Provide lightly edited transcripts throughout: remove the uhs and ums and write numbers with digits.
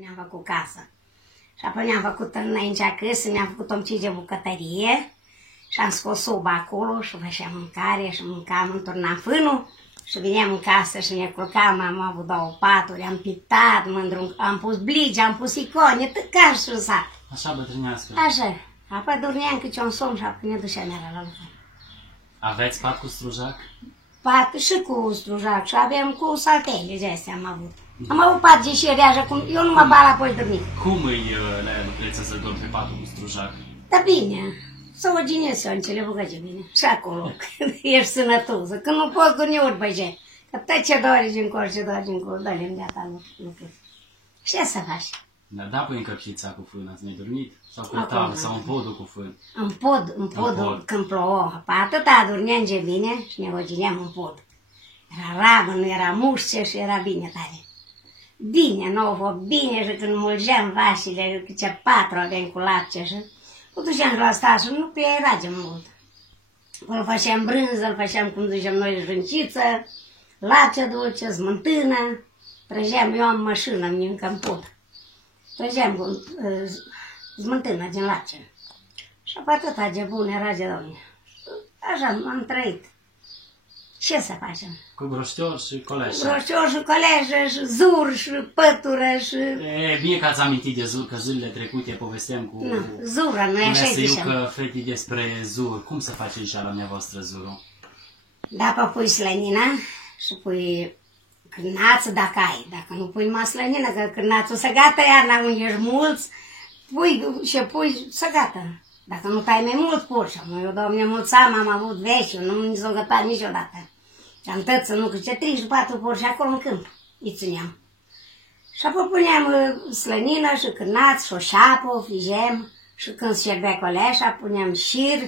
Ne-am făcut casă. Și apoi ne-am făcut înainte acasă, ne-am făcut o mică de bucătărie și am scos soba acolo și făceam mâncare și mâncam, înturnam fânul și veneam în casă și ne culcam, am avut 2 paturi, am pictat, am pus bligi, am pus icone, tăcam și usat. Așa bătrânească. Așa. Apoi dormeam câte un somn și apoi ne duceam iară la lucru. Aveți pat cu strujac? Pat și cu strujac și avem cu saltele de astea am avut. Am avut pat de șereajă, eu nu mă bat la apoi dormi. Cum îi le lucreți să dormi pe patul cu strujac? Da bine, să o ginezi soncele, bugăge bine. Și acolo, când ești sănătosă, când nu poți dormi ori băge. Că tot ce doare din ce doare din cor, dă-le-mi gata lucru. Și ce să faci? Da, pe încăpșița cu fân, ați nedormit? Sau pe tavă, sau în podul cu fân? În podul, când plouă. Pe atâta dormeam ce bine și ne ogineam în pod. Era rabă, nu era mușce și era bine tare. Bine, nouă, bine și când mulgeam vașile, ce 4 aveam cu lapte și o duceam la stașă, nu că era de mult. Îl făceam brânză, îl făceam cum duceam noi rânciță, lapte dulce, smântână, prăjeam, eu am mașină, încă în pod. Prăjeam cu smântână din lapte. Și apoi atâta de bun era de domne. Așa am trăit. Ce să facem? Cu broștior și coleșă. Broștior și coleșă și zur și pătură și... E bine că ați amintit de zur, că zilele trecute povesteam cu... Nu, zura, noi așa ziceam. Că fetii despre zur. Cum se face așa la dumneavoastră zurul? Da, pui slănina și pui cârnață dacă ai. Dacă nu pui numai slănină, că cârnațul se gata iarna unde ești mulți, pui să gata. Dacă nu tai mai mult porșă, eu, doamne, mulți am avut vechi, nu mi s-o gătat niciodată. Și am tăță, nu, că ce 34 porși acolo în câmp, îi țineam. Și apoi puneam slănină și cârnaț și o șapă, o frigem, și când se șerbea coleșa, puneam șir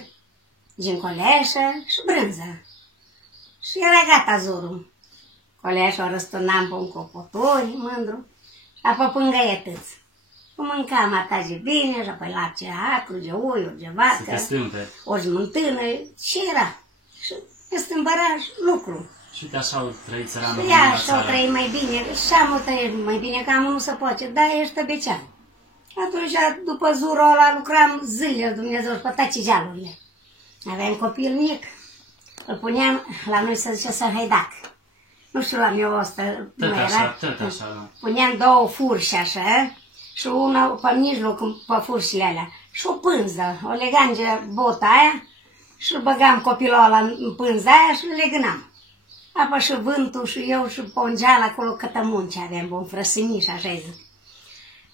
din coleșă și brânză. Și era gata zurul. Coleșa o răsturnam pe un copoturi, mândru, și apoi pângăie tâți. Mâncam atât de bine și apoi lapte acru, de ui, ori de vacă, ori smântână, și era. Și este îmbăraș lucru. Și uite așa o trăit țăranul. Și așa o trăit mai bine, și am o trăit mai bine, că am nu se poate, dar ești tăbecean. Atunci, după zurul ăla, lucram zilele, Dumnezeu, pe toate gealurile. Aveam copil mic, îl puneam, la noi se zice să haidac. Nu știu la meu ăsta, nu era. Tot așa, da. Puneam 2 furși așa, și una pe mijloc, pe furșile alea, și o pânză, o legam de bota aia și băgam copilul ăla în pânza aia și le legânam. Apoi și vântul și eu și pongeala acolo câtă munce aveam, bun frăsâni și așa zic.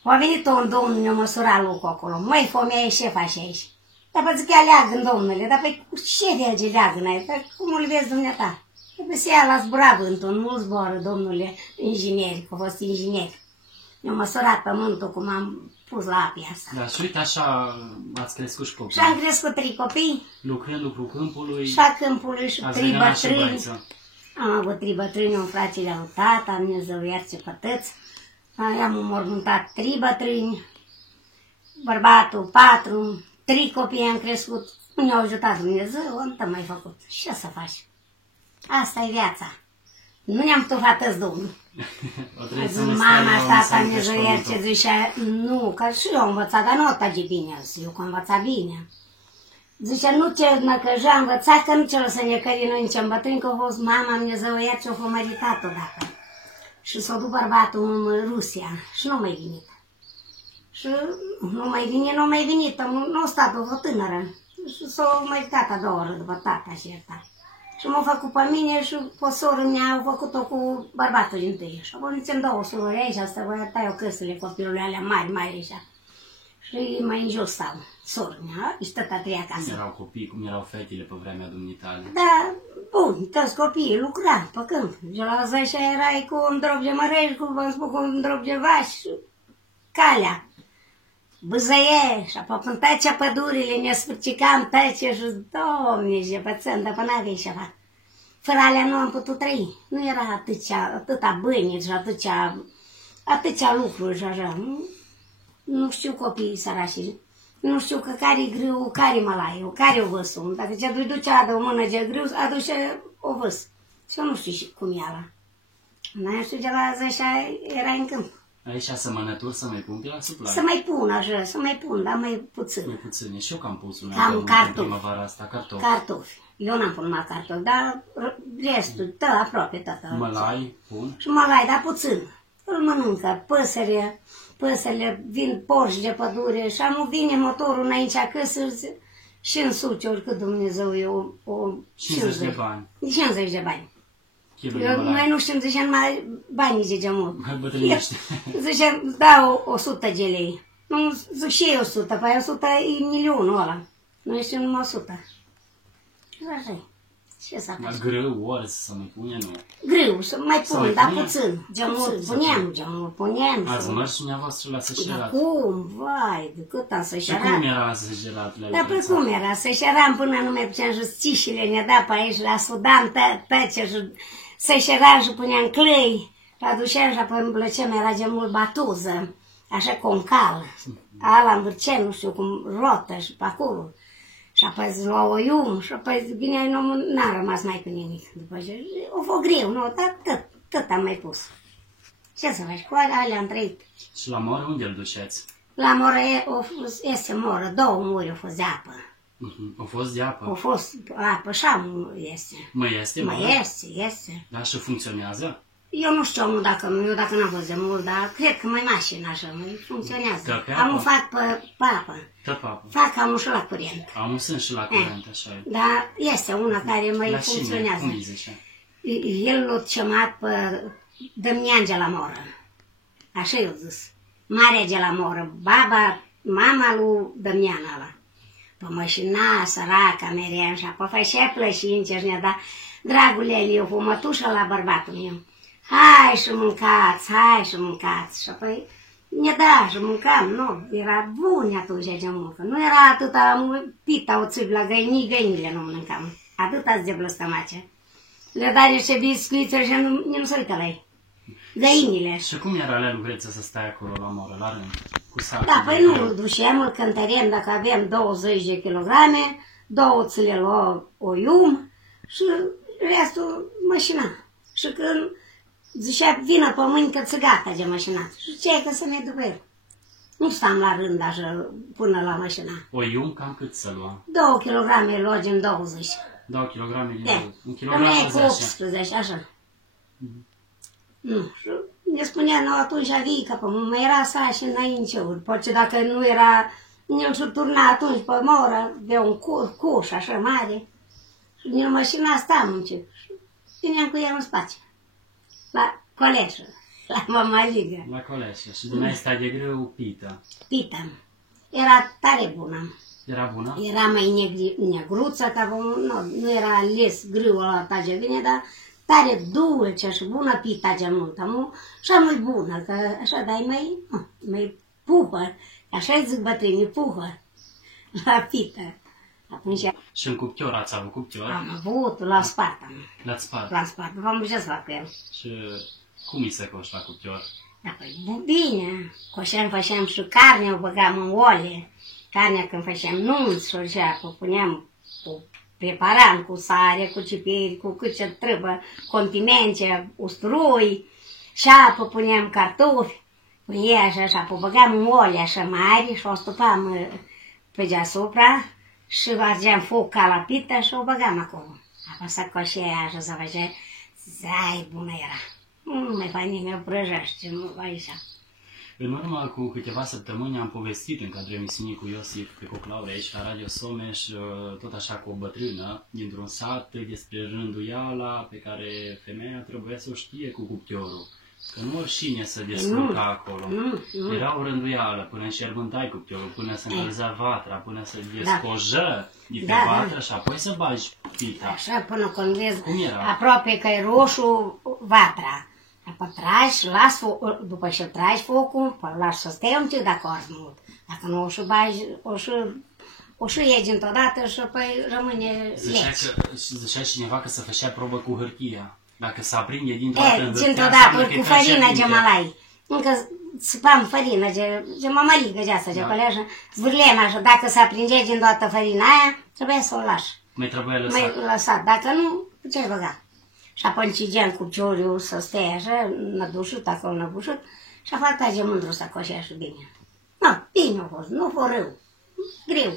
A venit un domn, ne-a măsurat locul acolo, măi, fomeie, ce faci aici? Dar pe zic, ia leagăn, domnule, dar pe ce rege leagăn ai? Dar cum îl vezi dumneata? Trebuie să ia la zbura vântul, nu zboară, domnule, ingineri, că a fost ingineri. Mi-a măsurat pământul cum am pus la apia asta. Da, și uite așa ați crescut și copii. Și am crescut 3 copii. Lucrând lucrul câmpului. Și a câmpului și 3 bătrâni. Am avut 3 bătrâni, un fratele lui tata, Dumnezeu iarce pătăți. I-am înmormântat 3 bătrâni, bărbatul 4, 3 copii am crescut. Ne-a ajutat Dumnezeu, nu te-am mai făcut. Ce să faci? Asta e viața. Nu ne-am tufat Domnul. Mama, tata, Dumnezeu iarce, zicea, nu, că și eu am învățat, dar nu atât de bine, eu că am învățat bine. Zicea, nu te năcăja, am învățat că nu ce o să ne cări noi nici bătrâni, că a fost mama, Dumnezeu iarce, o fost măritat odată. Și s-a dus bărbatul în Rusia și nu mai venit. Și nu mai venit, nu a stat o tânără. Și s-a măritat a 2 ori după tata și iertat. Și m-a făcut pe mine și pe soră mea au făcut-o cu bărbatul din tâi. Și apoi nițem 2 surori aici, asta voi tai o căsele copilului alea mari așa. Și mai în jos stau, soră mea, și tăta 3 acasă. Cum erau copii, cum erau fetele pe vremea dumitale? Da, bun, toți copiii lucra pe câmp. De la 10 erai cu un drop de mărești, cu un drop de vaci, calea. Băzăie, și apoi când tăcea pădurile, ne sfârcicam, tăce și, Doamne, ce pățân, dar până aveai ceva. Fără alea nu am putut trăi. Nu era atâta băni și atâția lucruri și așa. Nu știu copiii sărași. Nu știu că care-i grâu, care-i mălaiu, care-o văsul. Dacă ce ducea de o mână de grâu, aduce o văs. Și eu nu știu cum e ala. Nu știu, de la 10 era în câmp. Aici semănături să mai pun pe la suplai. Să mai pun așa, să mai pun, dar mai puțin. Mai puține. Și eu cam pus una Cam în cartofi. primăvara asta, cartofi. Cartofi. Eu n-am pus numai cartofi, dar restul, tot aproape tot. Mălai pun. Și mălai, dar puțin. Îl mănâncă păsările, vin porci de pădure și am vine motorul înainte acasă și însuce oricât Dumnezeu e o 50 de bani. 50 de bani. Eu, noi nu știm, ziceam, mai banii zicem mult. Mai bătrânește. Ziceam, da, 100 de lei. Nu, zic și eu 100, păi 100 e milionul ăla. Noi știm numai 100. Așa e. Ce să faci? Grâu, orz, să mai pune, nu. Grâu, să mai Să pun, mai dar pune? puțin. Geamul, punem. Ați mers și dumneavoastră la Dar sășerat. cum, vai, de cât am Și sășerat. cum era sășeratele? Dar pe cum era? Sășeram până nu mai puteam și țișile ne da pe aici, la Sudan, tăce și sășeram și puneam clei. La duceam și apoi îmi plăcea, mi-era de mult batuză, așa concal. Ala învârcea, nu știu cum, rotă și pe acolo. Și apoi îți lua o ium și apoi bine, n-am rămas mai cu nimic. După ce o fost greu, nu, dar tot am mai pus. Ce să faci, cu alea am trăit. Și la moră unde îl duceți? La moră este moră, 2 muri au fost de apă. A fost de apă? Au fost apă și am este. Mai este? Mai este. Da, și funcționează? Eu nu știu eu dacă n-am fost de mult, dar cred că mai mașina așa, mai funcționează. Da, pe Am apă? fac pe apă. Tot pe apă. Fac am și la curent. Am sunt și la curent, așa e. Dar este una care mai La cine? funcționează. Cum îi zice? El l-a chemat pe Dămnian de la Moră. Așa i-a zis. Marea de la Moră. Mama lui Dămnian ăla. Pe mășina, săraca, merean, și apă făcea plășince și ne-a dat, dragule, eu cu mătușă la bărbatul meu. Hai și mâncați. Și apoi ne da și mâncam, nu, era bun atunci de muncă. Nu era atâta pita o țip la găinile nu mâncam. Atâta de blăstămace. Le dai niște biscuițuri și nu se uită la ei. Găinile. Și cum era alea lucreță să stai acolo la moră, la rând? Cu sacul Da, de păi nu grâu? îl ducem, îl cântărem dacă avem 20 de kilograme, 2 ți le lua o ium și restul mașina. Și când zicea, vină pe mâini că ți gata de mașinat. Și ce e că să ne după el? Nu stam la rând așa până la mașina. O ium cam cât să lua? 2 kilograme logem 20. 2 kg din Da. grâu. Un kilogram Rămâne cu 10. 18, așa. Nu, și ne spunea, nu, atunci Vica, pe mai era sa și înainte, poate dacă nu era, ne-l și turna atunci pe moră, de un cuș așa mare, și din mașina asta am încep. Și vineam cu el în spațiu, la coleșă, la mamaligă. La coleșă. Și din asta de grâu pita. Pita, era tare bună. Era bună? Era mai negruță, că nu era ales grâul ăla tage bine, dar tare dulce și bună pita de multă, și mai bună, că așa, dar mai pupă, așa zic bătrânii, pupă la pită. Atunci Și în cuptor ați avut cuptor? am avut la Sparta, L-ați spart. v-am dus la cu el. Și cum îi se coși la cuptor? Da, păi, bine, făceam și carne, o băgam în oale, carnea când făceam nunți și așa, puneam preparam cu sare, cu cipiri, cu cât ce trebuie, condimente, usturoi, și apă puneam cartofi, puneam așa, și apă băgam în oale așa mari și o stupam pe deasupra și argeam foc ca la pită și o băgam acolo. Apă să coșea așa, să făcea, zai, bună era. Nu mai fac nimeni, prăjește, nu aici. În urmă cu câteva săptămâni am povestit în cadrul emisiunii cu Iosif pe Coclaure aici la Radio Someș, tot așa cu o bătrână dintr-un sat despre rânduiala pe care femeia trebuia să o știe cu cuptorul. Că nu oricine să descurca acolo. Nu. Era o rânduială până înșerbântai cuptorul, până să încălzea vatra, până să descojă de pe vatră și apoi să bagi pita. Așa, până când vezi Cum era? aproape că e roșu vatra. Apoi tragi, după ce tragi focul, lași să stea un pic dacă ars mult. Dacă nu o și bagi, o și iegi întotdeacă și apoi rămâne leci. Zicea cineva că se făcea probă cu hârtia. Dacă se aprinde dintr-o dată în hârtia, Dintotdeacă cu farină de malai. Încă spam farină de mamaligă de asta, de coleajă. Zvârleam așa, dacă se aprinde dintr-o dată farina aia, trebuie să o lași. Mai trebuie lăsat. Mai lăsat, dacă nu, ce-ai băga? Și apoi încigeam cupciorul să stea așa, năbușut, acolo năbușut, Și a fost așa mândru să coșea și bine. Bine a fost, nu fost rău. Greu.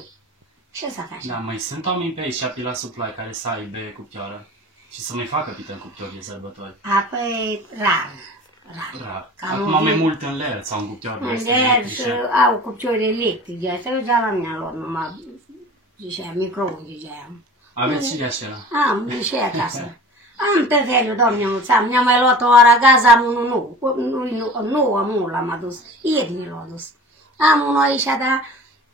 Ce să faci? Da, mai sunt oameni pe aici și la suplai care să aibă cuptoară și să mai facă pită în cuptor de sărbători. Apoi rar. Rar. Acum mai mult în ler sau în cuptor de și au cuptoare electrice. Asta eu la mine lor numai, zicea, microunde zicea. Aveți și de așa? Am, și acasă. Am pe veliu, Doamne, mulțam. Ne-am mai luat o aragaz, am unul nou. Nu, am unul l-am adus. Ieri mi l-a adus. Am unul aici, dar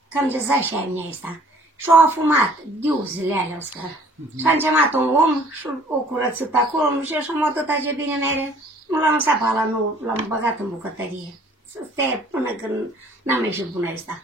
cam de zași ai mea asta. Și au fumat diuzele alea, Oscar. Și a încemat un om și o curățit acolo, nu știu, și am atât ce bine mere. Nu l-am sapat la nou, l-am băgat în bucătărie. Să stea până când n-am ieșit bună asta.